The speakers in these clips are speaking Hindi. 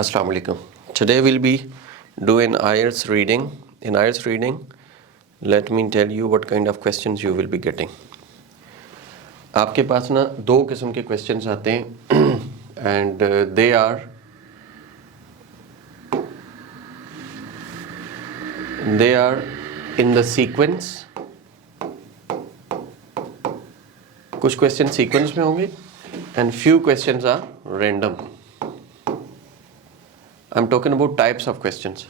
Assalamu alaikum. Today we'll be doing IELTS reading. In IELTS reading, let me tell you what kind of questions you will be getting. आपके पास ना दो किस्म के questions आते हैं and they are in the sequence. कुछ questions sequence में होंगे and few questions are random. I'm talking about types of questions.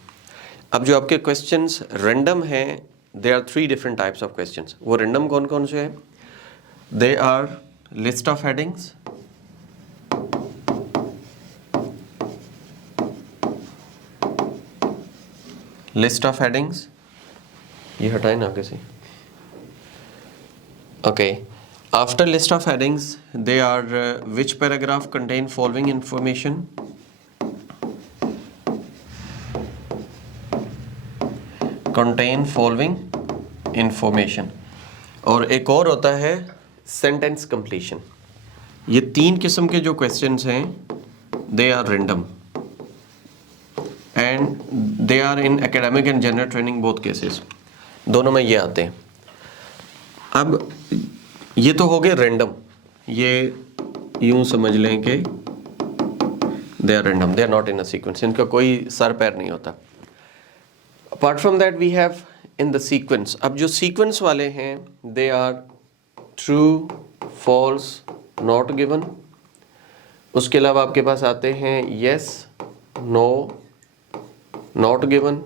अब जो आपके questions random हैं, there are three different types of questions. वो random कौन कौन से हैं? They are list of headings, ये हटाए ना आगे से. Okay. After list of headings, they are which paragraph contain following information? Contain following information. और एक और होता है sentence completion. ये तीन किस्म के जो questions हैं, they are random and they are in academic and general training both cases. दोनों में ये आते हैं. अब ये तो हो गए random. ये यूं समझ लें कि they are random, they are not in a sequence. इनका कोई सर पैर नहीं होता. Apart from that, we have in the sequence. अब जो sequence वाले हैं, they are true, false, not given. उसके अलावा आपके पास आते हैं yes, no, not given,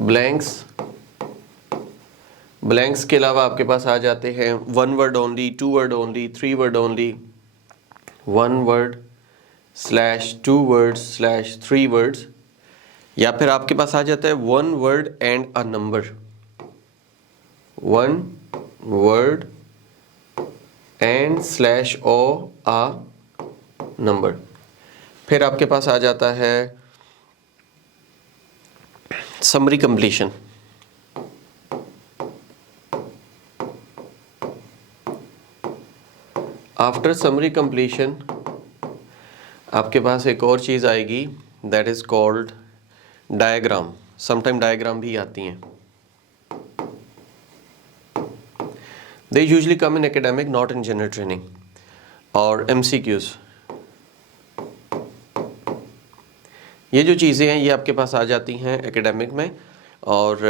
blanks. Blanks के अलावा आपके पास आ जाते हैं one word only, two word only, three word only, one word slash two words slash three words. या फिर आपके पास आ जाता है one word and a number, one word and slash or a number. फिर आपके पास आ जाता है summary completion. After summary completion आपके पास एक और चीज़ आएगी, that is called diagram. Sometime diagram भी आती हैं. They usually come in academic, not in general training. और MCQs, ये जो चीज़ें हैं ये आपके पास आ जाती हैं एकेडमिक में. और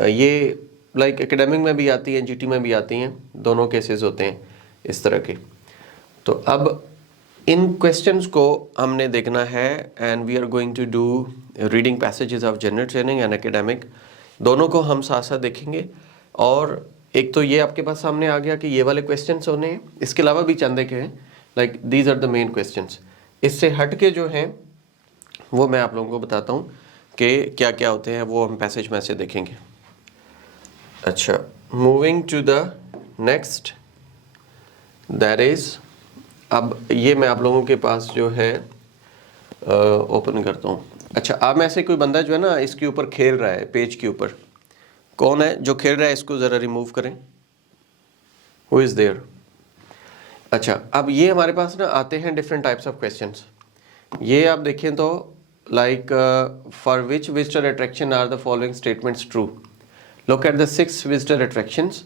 ये लाइक एकेडमिक में भी आती हैं, GT में भी आती हैं. दोनों केसेस होते हैं इस तरह के. तो अब इन क्वेश्चंस को हमने देखना है and we are going to do reading passages of general training and academic. दोनों को हम साथ साथ देखेंगे. और एक तो ये आपके पास सामने आ गया कि ये वाले क्वेश्चंस होने हैं. इसके अलावा भी चंद के हैं, like these are the main questions. इससे हट के जो हैं वो मैं आप लोगों को बताता हूँ कि क्या क्या होते हैं, वो हम पैसेज में से देखेंगे. अच्छा, moving to the next, that is, अब ये मैं आप लोगों के पास जो है ओपन करता हूँ. अच्छा, आप में से कोई बंदा जो है ना इसके ऊपर खेल रहा है, पेज के ऊपर. कौन है जो खेल रहा है? इसको ज़रा रिमूव करें. Who is there? अच्छा, अब ये हमारे पास ना आते हैं डिफरेंट टाइप्स ऑफ क्वेश्चंस. ये आप देखें तो like for which visitor attraction are the following statements true. Look at the 6 visitor attractions.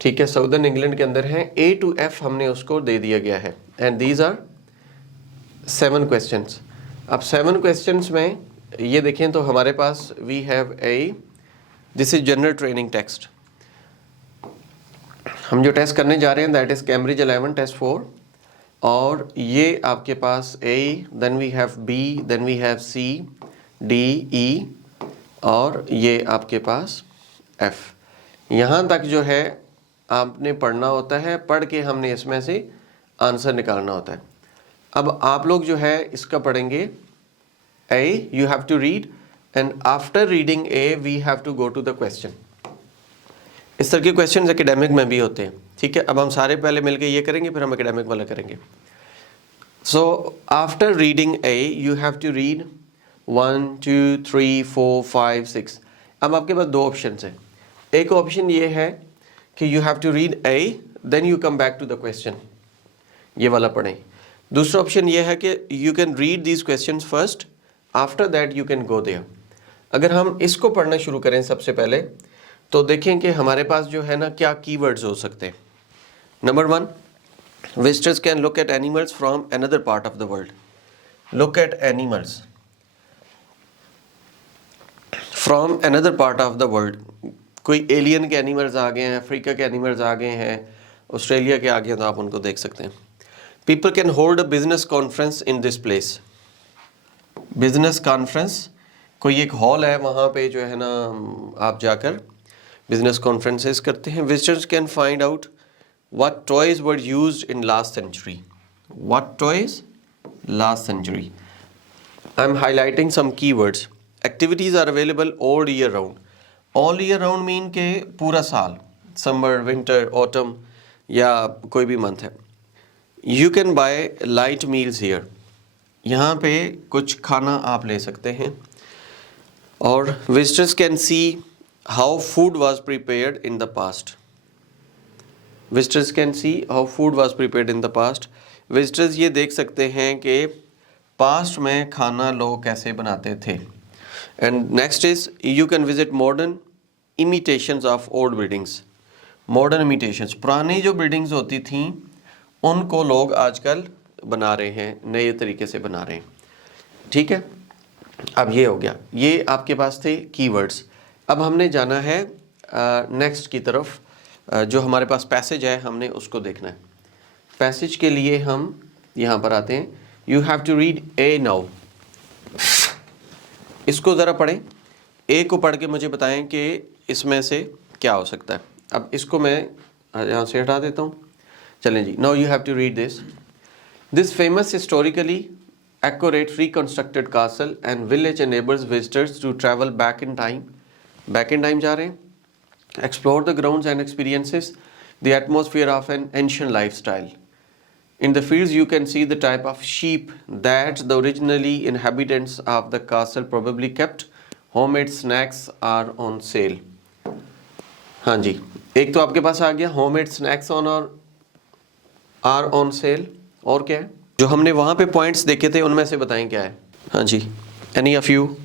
ठीक है, साउदर्न इंग्लैंड के अंदर है. A to F हमने उसको दे दिया गया है. And these are 7 questions. अब 7 क्वेश्चंस में ये देखें तो हमारे पास we have this is general training text. हम जो टेस्ट करने जा रहे हैं दैट इज कैम्ब्रिज 11 टेस्ट 4. और ये आपके पास A, then we have B, then we have C, D, E और ये आपके पास F. यहाँ तक जो है आपने पढ़ना होता है. पढ़ के हमने इसमें से आंसर निकालना होता है. अब आप लोग जो है इसका पढ़ेंगे A, you have to read and after reading A we have to go to the question. इस तरह के क्वेश्चन एकेडमिक में भी होते हैं. ठीक है, अब हम सारे पहले मिलके ये करेंगे, फिर हम एकेडमिक वाला करेंगे. So after reading A you have to read 1, 2, 3, 4, 5, 6. अब आपके पास दो ऑप्शन हैं. एक ऑप्शन ये है कि you have to read A, then you come back to the question. ये वाला पढ़ें. दूसरा ऑप्शन ये है कि you can read these questions first, after that you can go there. अगर हम इसको पढ़ना शुरू करें सबसे पहले तो देखें कि हमारे पास जो है ना क्या कीवर्ड्स हो सकते हैं। Number 1, visitors can look at animals from another part of the world. Look at animals from another part of the world. कोई एलियन के एनिमल्स आ गए हैं, अफ्रीका के एनिमल्स आ गए हैं, ऑस्ट्रेलिया के आ गए हैं, तो आप उनको देख सकते हैं। People can hold a business conference in this place. Business conference, कोई एक हॉल है वहाँ पे जो है ना आप जाकर बिजनेस कॉन्फ्रेंसेस करते हैं। Visitors can find out what toys were used in last century. What toys last century. I am highlighting some keywords. Activities are available all year round. All year round mean के पूरा साल, समर, विंटर, ऑटम या कोई भी मंथ है। You can by light meals here. यहाँ पे कुछ खाना आप ले सकते हैं। और visitors can see how food was prepared in the past. Visitors can see how food was prepared in the past. Visitors ये देख सकते हैं कि पास्ट में खाना लोग कैसे बनाते थे। And next is you can visit modern imitations of old buildings. Modern imitations, पुरानी जो बिल्डिंग्स होती थी उनको लोग आजकल बना रहे हैं, नए तरीके से बना रहे हैं। ठीक है, अब ये हो गया, ये आपके पास थे कीवर्ड्स। अब हमने जाना है नेक्स्ट की तरफ। जो हमारे पास पैसेज है हमने उसको देखना है। पैसेज के लिए हम यहाँ पर आते हैं। You have to read A now. इसको ज़रा पढ़ें। ए को पढ़ के मुझे बताएं कि इसमें से क्या हो सकता है। अब इसको मैं यहाँ से हटा देता हूँ। चलें जी, now you have to read this. This famous historically accurate reconstructed castle and village enables visitors to travel back in time. Back in time जा रहे हैं, explore the grounds and experiences the atmosphere of an ancient lifestyle. In the fields you can see the type of sheep that the originally inhabitants of the castle probably kept. Homemade snacks are on sale. हाँ जी, एक तो आपके पास आ गया homemade snacks are on sale। और क्या है जो हमने वहाँ पे पॉइंट्स देखे थे उनमें से बताएं क्या है। हाँ जी, एनी ऑफ यू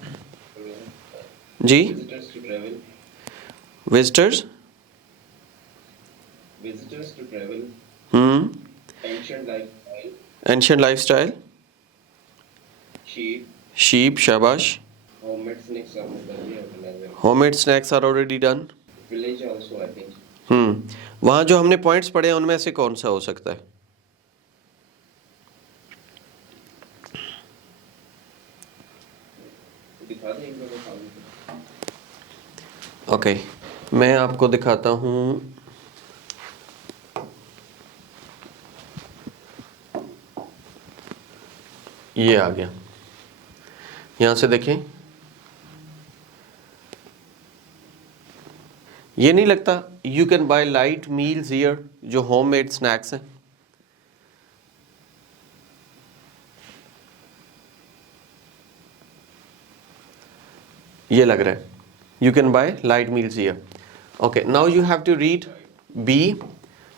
जी। Visitors to travel, ancient lifestyle, sheep, शाबाश। Homemade snacks are already done. Village also I think. वहाँ जो हमने पॉइंट्स पढ़े हैं उनमें से कौन सा हो सकता है। ओके, मैं आपको दिखाता हूँ। ये आ गया, यहाँ से देखें। ये नहीं लगता you can by light meals here, जो होममेड स्नैक्स हैं। ये लग रहा है you can buy light meals here. Okay, now you have to read B.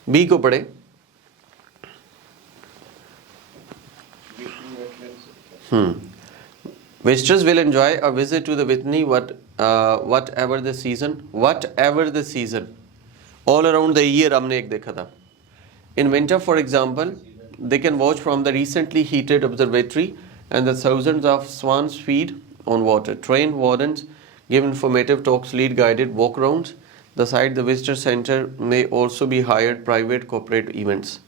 B को पढ़े। Visitors will enjoy a visit to the Whitney whatever the season, all around the year। हमने एक देखा था। In winter, for example, they can watch from the recently heated observatory and the thousands of swans feed on water. Trained wardens give informative talks, lead guided walk-arounds. The site, the visitor center may also be hired private corporate events.